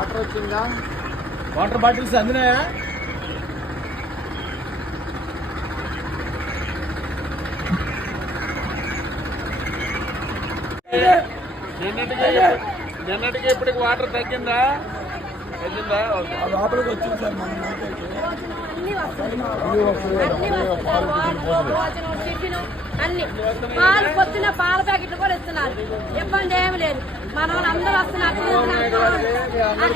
వచ్చిందా? Water bottles అందినాయా? నిన్నటికి నిన్నటికి ఇప్పటికి వాటర్ తగ్గిందా? తగ్గిందా. లోపలికి వచ్చింది సార్ మన వాటర్ అన్ని పాలు పొద్దున పాల ప్యాకెట్లు కూడా ఇస్తున్నారు. ఇబ్బంది ఏమి లేదు. మన వస్తున్నారు.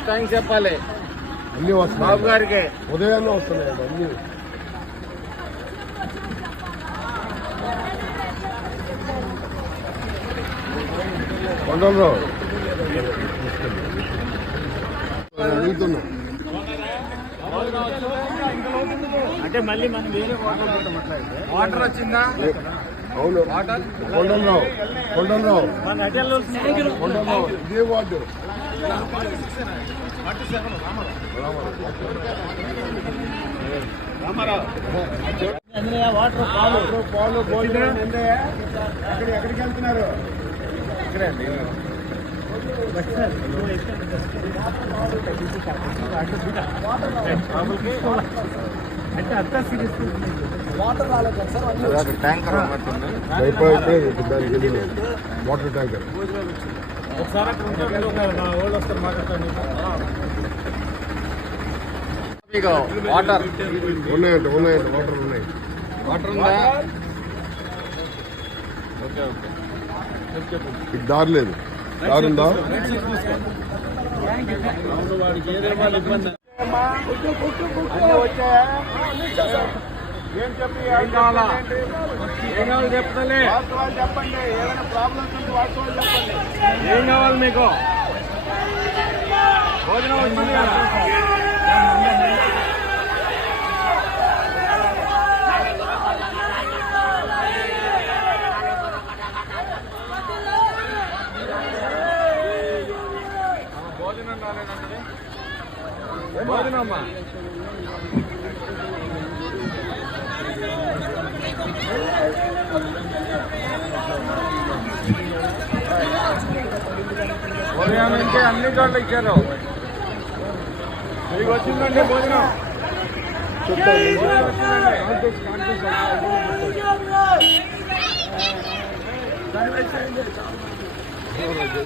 థ్యాంక్స్ చెప్పాలి. అన్ని బాబు గారికి. ఉదయాన్నే వస్తున్నాయి అన్ని. కొండలరావు అడుగుతున్నా అంటే మళ్ళీ మనం వేరే వాటర్ వాటర్ వచ్చిందా? అవును. కొండలరావు. కొండలరావు. కొండలరావు. ఇదే వార్డు. వాటర్ పాలు పాలు ఎక్కడ ఎక్కడికి వెళ్తున్నారు అంటే అంతా సీరియస్ ట్యాంకర్ ఉన్నట్టుంది అయిపోయి దానికి వెళ్ళింది వాటర్ ట్యాంకర్. ఒకసారి వాటర్. ఉన్నాయంట ఉన్నాయంట వాటర్ ఉన్నాయి. వాటర్ ఉందా? Okay okay. ఇటు దారి లేదు. దారి ఉందా? వాడికి ఇబ్బంది. ఏం చెప్పి ఏం కావాలా? ఏం కావాలి చెప్తలే చెప్పండి. ఏదైనా ప్రాబ్లమ్స్ ఉంటే వాస్తవాలు చెప్పండి. ఏం కావాలి మీకు? భోజనం వచ్చింది కదా? భోజనం రాలేదండి. భోజనం అమ్మా. ఉదయం నుంచి అన్ని చోట్ల ఇచ్చారు. మీకు వచ్చిందండి భోజనం. భోజనం వచ్చిందండి